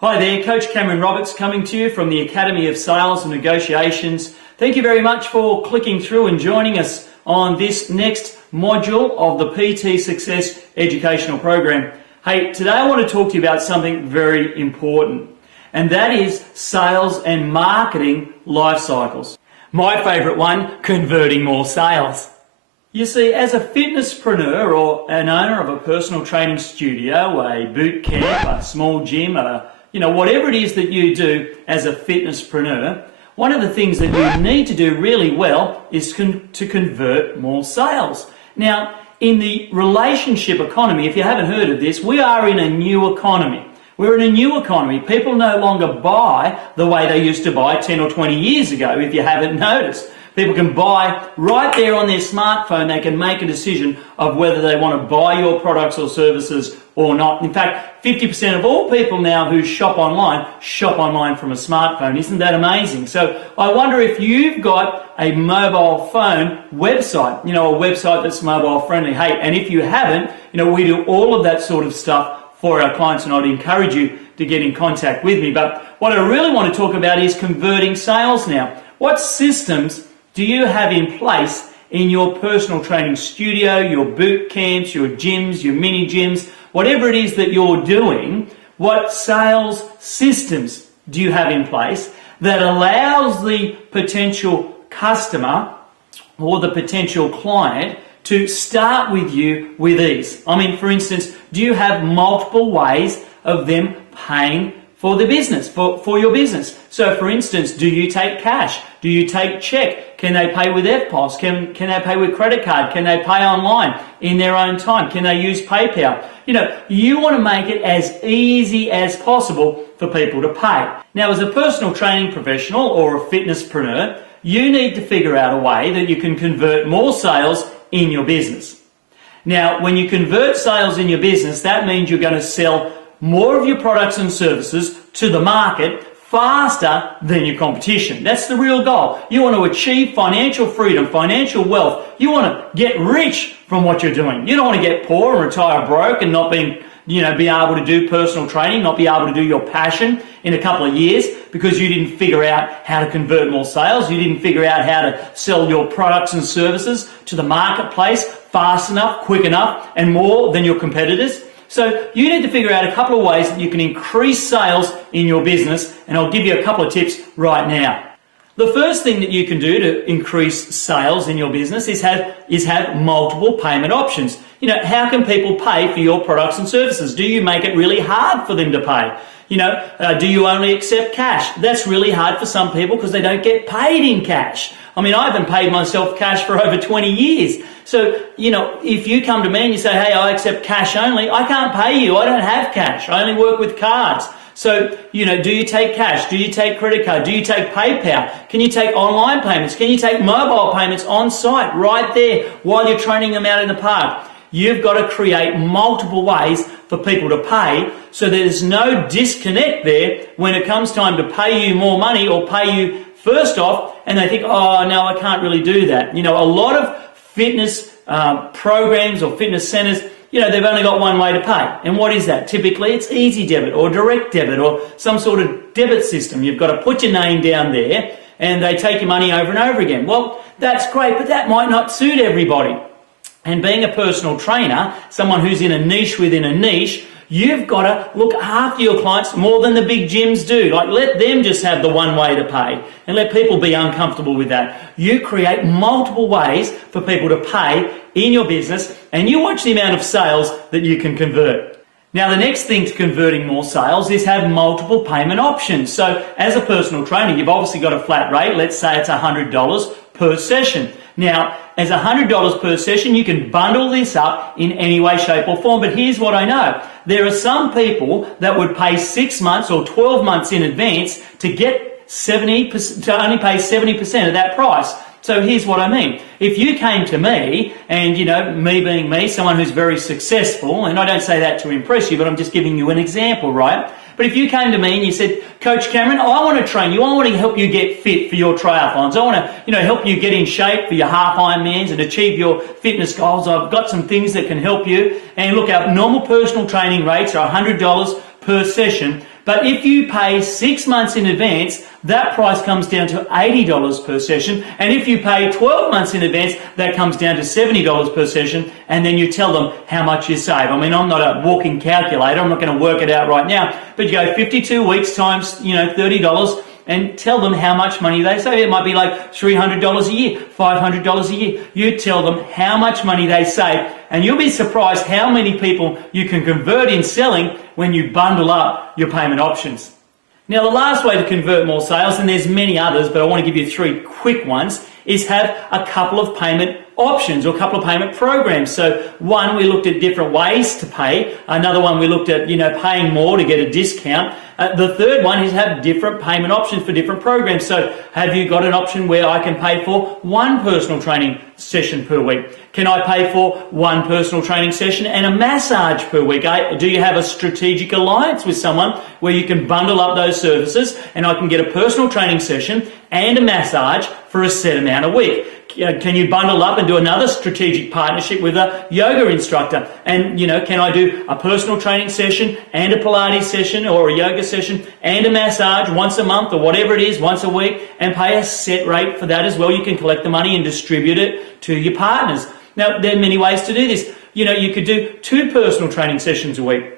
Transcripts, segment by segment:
Hi there, Coach Cameron Roberts coming to you from the Academy of Sales and Negotiations. Thank you very much for clicking through and joining us on this next module of the PT Success Educational Program. Hey, today I want to talk to you about something very important, and that is sales and marketing life cycles. My favourite one, converting more sales. You see, as a fitnesspreneur or an owner of a personal training studio, a boot camp, a small gym, whatever it is that you do as a fitnesspreneur, one of the things that you need to do really well is to convert more sales. Now, in the relationship economy, if you haven't heard of this, we are in a new economy. We're in a new economy. People no longer buy the way they used to buy 10 or 20 years ago, if you haven't noticed. People can buy right there on their smartphone. They can make a decision of whether they want to buy your products or services or not. In fact, 50% of all people now who shop online from a smartphone. Isn't that amazing? So I wonder if you've got a mobile phone website, a website that's mobile friendly. Hey, and if you haven't, we do all of that sort of stuff for our clients, and I'd encourage you to get in contact with me. But what I really want to talk about is converting sales now. What systems do you have in place in your personal training studio, your boot camps, your gyms, your mini gyms, whatever it is that you're doing? What sales systems do you have in place that allows the potential customer or the potential client to start with you with ease? I mean, for instance, do you have multiple ways of them paying for the business, for your business? So for instance, do you take cash? Do you take check? Can they pay with FPOS? Can they pay with credit card? Can they pay online in their own time? Can they use PayPal? You want to make it as easy as possible for people to pay. Now, as a personal training professional or a fitnesspreneur, you need to figure out a way that you can convert more sales in your business. Now, when you convert sales in your business, that means you're going to sell more of your products and services to the market faster than your competition. That's the real goal. You want to achieve financial freedom, financial wealth. You want to get rich from what you're doing. You don't want to get poor and retire broke and not be able to do personal training, not be able to do your passion in a couple of years because you didn't figure out how to convert more sales. You didn't figure out how to sell your products and services to the marketplace fast enough, quick enough, and more than your competitors. So you need to figure out a couple of ways that you can increase sales in your business, and I'll give you a couple of tips right now. The first thing that you can do to increase sales in your business is have multiple payment options. How can people pay for your products and services? Do you make it really hard for them to pay? Do you only accept cash? That's really hard for some people because they don't get paid in cash. I mean, I haven't paid myself cash for over 20 years. So, if you come to me and you say, hey, I accept cash only, I can't pay you. I don't have cash. I only work with cards. So, do you take cash? Do you take credit card? Do you take PayPal? Can you take online payments? Can you take mobile payments on site right there while you're training them out in the park? You've got to create multiple ways for people to pay so there's no disconnect there when it comes time to pay you more money or pay you first off, and they think, oh, no, I can't really do that. A lot of fitness programs or fitness centers, they've only got one way to pay. And what is that? Typically, it's easy debit or direct debit or some sort of debit system. You've got to put your name down there and they take your money over and over again. Well, that's great, but that might not suit everybody. And being a personal trainer, someone who's in a niche within a niche, you've got to look after your clients more than the big gyms do. Like, let them just have the one way to pay and let people be uncomfortable with that. You create multiple ways for people to pay in your business and you watch the amount of sales that you can convert. Now, the next thing to converting more sales is have multiple payment options. So as a personal trainer, you've obviously got a flat rate. Let's say it's $100 per session. Now, as $100 per session, you can bundle this up in any way, shape or form. But here's what I know. There are some people that would pay 6 months or 12 months in advance to get 70%, to only pay 70% of that price. So here's what I mean. If you came to me and, me being me, someone who's very successful, and I don't say that to impress you, but I'm just giving you an example, right? But if you came to me and you said, Coach Cameron, I want to train you. I want to help you get fit for your triathlons. I want to, help you get in shape for your half Ironmans and achieve your fitness goals. I've got some things that can help you. And look, our normal personal training rates are $100 per session. But if you pay 6 months in advance, that price comes down to $80 per session. And if you pay 12 months in advance, that comes down to $70 per session. And then you tell them how much you save. I mean, I'm not a walking calculator. I'm not going to work it out right now. But you go 52 weeks times, $30 and tell them how much money they save. It might be like $300 a year, $500 a year. You tell them how much money they save, and you'll be surprised how many people you can convert in selling when you bundle up your payment options. Now, the last way to convert more sales, and there's many others, but I want to give you 3 quick ones, is have a couple of payment options or a couple of payment programs. So one, we looked at different ways to pay. Another one, we looked at, paying more to get a discount. The third one is have different payment options for different programs. So have you got an option where I can pay for 1 personal training session per week? Can I pay for 1 personal training session and a massage per week? Do you have a strategic alliance with someone where you can bundle up those services and I can get a personal training session and a massage for a set amount a week? Can you bundle up and do another strategic partnership with a yoga instructor? And, can I do a personal training session and a Pilates session or a yoga session and a massage once a month or whatever it is, once a week, and pay a set rate for that as well? You can collect the money and distribute it to your partners. Now, there are many ways to do this. You could do 2 personal training sessions a week.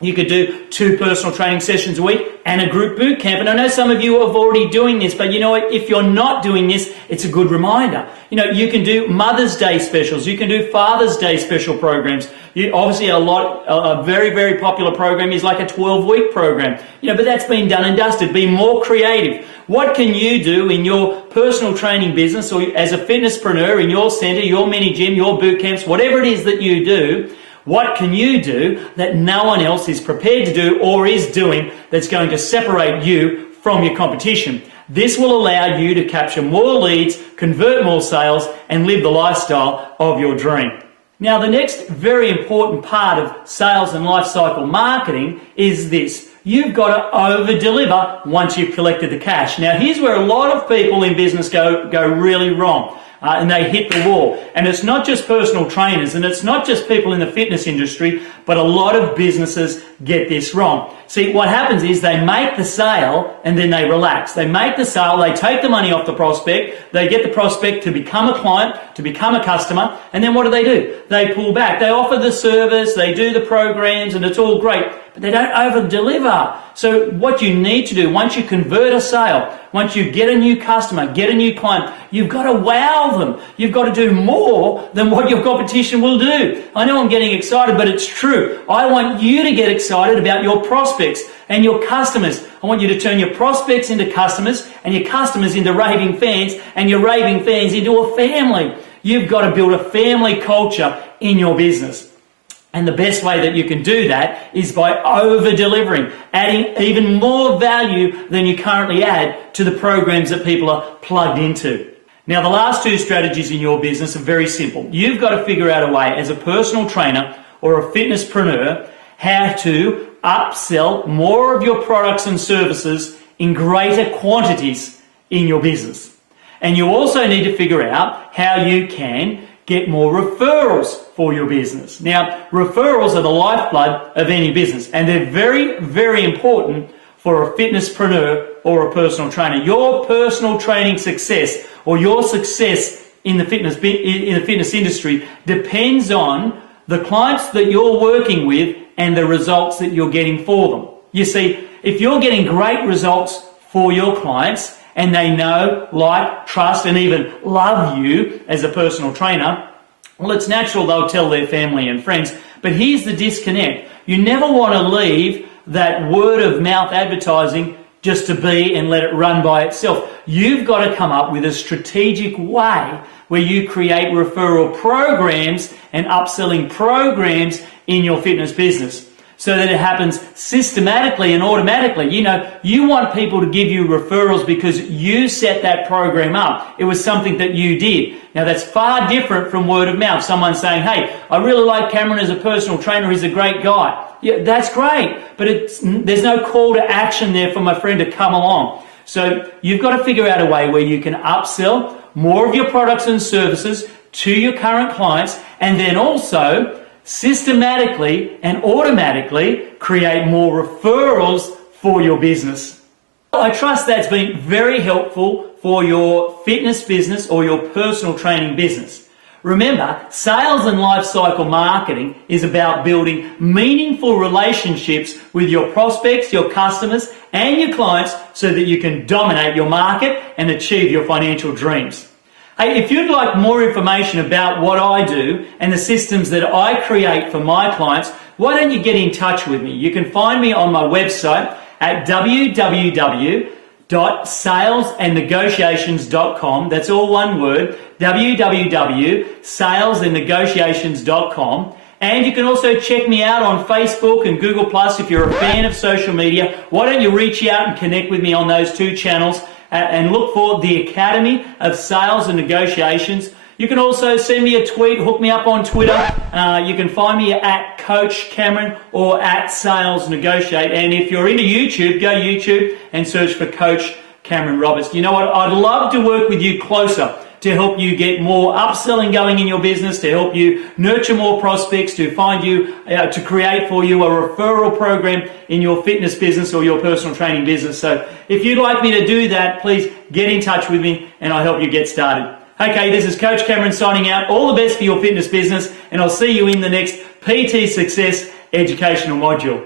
You could do 2 personal training sessions a week and a group boot camp. And I know some of you are already doing this, but you know what? If you're not doing this, it's a good reminder. You can do Mother's Day specials. You can do Father's Day special programs. Obviously, a very, very popular program is like a 12-week program. But that's been done and dusted. Be more creative. What can you do in your personal training business or as a fitnesspreneur in your center, your mini gym, your boot camps, whatever it is that you do? What can you do that no one else is prepared to do or is doing that's going to separate you from your competition? This will allow you to capture more leads, convert more sales, and live the lifestyle of your dream. Now, the next very important part of sales and life cycle marketing is this. You've got to over-deliver once you've collected the cash. Now, here's where a lot of people in business go really wrong. And they hit the wall. And it's not just personal trainers and it's not just people in the fitness industry, but a lot of businesses get this wrong. See, what happens is they make the sale and then they relax. They make the sale, they take the money off the prospect, they get the prospect to become a client, to become a customer, and then what do? They pull back. They offer the service, they do the programs, and it's all great, but they don't over-deliver. So what you need to do, once you convert a sale, once you get a new customer, get a new client, you've got to wow them. You've got to do more than what your competition will do. I know I'm getting excited, but it's true. I want you to get excited about your prospects and your customers. I want you to turn your prospects into customers and your customers into raving fans and your raving fans into a family. You've got to build a family culture in your business. And the best way that you can do that is by over-delivering, adding even more value than you currently add to the programs that people are plugged into. Now, the last 2 strategies in your business are very simple. You've got to figure out a way as a personal trainer or a fitnesspreneur how to upsell more of your products and services in greater quantities in your business. And you also need to figure out how you can get more referrals for your business. Now, referrals are the lifeblood of any business, and they're very, very important for a fitnesspreneur or a personal trainer. Your personal training success or your success in the fitness industry depends on the clients that you're working with and the results that you're getting for them. You see, if you're getting great results for your clients, and they know, like, trust, and even love you as a personal trainer, well, it's natural they'll tell their family and friends. But here's the disconnect. You never want to leave that word-of-mouth advertising just to be and let it run by itself. You've got to come up with a strategic way where you create referral programs and upselling programs in your fitness business, so that it happens systematically and automatically. You want people to give you referrals because you set that program up. It was something that you did. Now, that's far different from word of mouth. Someone saying, hey, I really like Cameron as a personal trainer. He's a great guy. Yeah, that's great, but there's no call to action there for my friend to come along. So you've got to figure out a way where you can upsell more of your products and services to your current clients, and then also systematically and automatically create more referrals for your business. I trust that's been very helpful for your fitness business or your personal training business. Remember, sales and lifecycle marketing is about building meaningful relationships with your prospects, your customers, and your clients so that you can dominate your market and achieve your financial dreams. Hey, if you'd like more information about what I do and the systems that I create for my clients, why don't you get in touch with me? You can find me on my website at www.salesandnegotiations.com. That's all one word, www.salesandnegotiations.com. And you can also check me out on Facebook and Google+. If you're a fan of social media, why don't you reach out and connect with me on those two channels and look for the Academy of Sales and Negotiations. You can also send me a tweet, hook me up on Twitter. You can find me at Coach Cameron or at Sales Negotiate. And if you're into YouTube, go YouTube and search for Coach Cameron Roberts. You know what? I'd love to work with you closer to help you get more upselling going in your business, to help you nurture more prospects, to find you, to create for you a referral program in your fitness business or your personal training business. So if you'd like me to do that, please get in touch with me and I'll help you get started. Okay, this is Coach Cameron signing out. All the best for your fitness business, and I'll see you in the next PT Success educational module.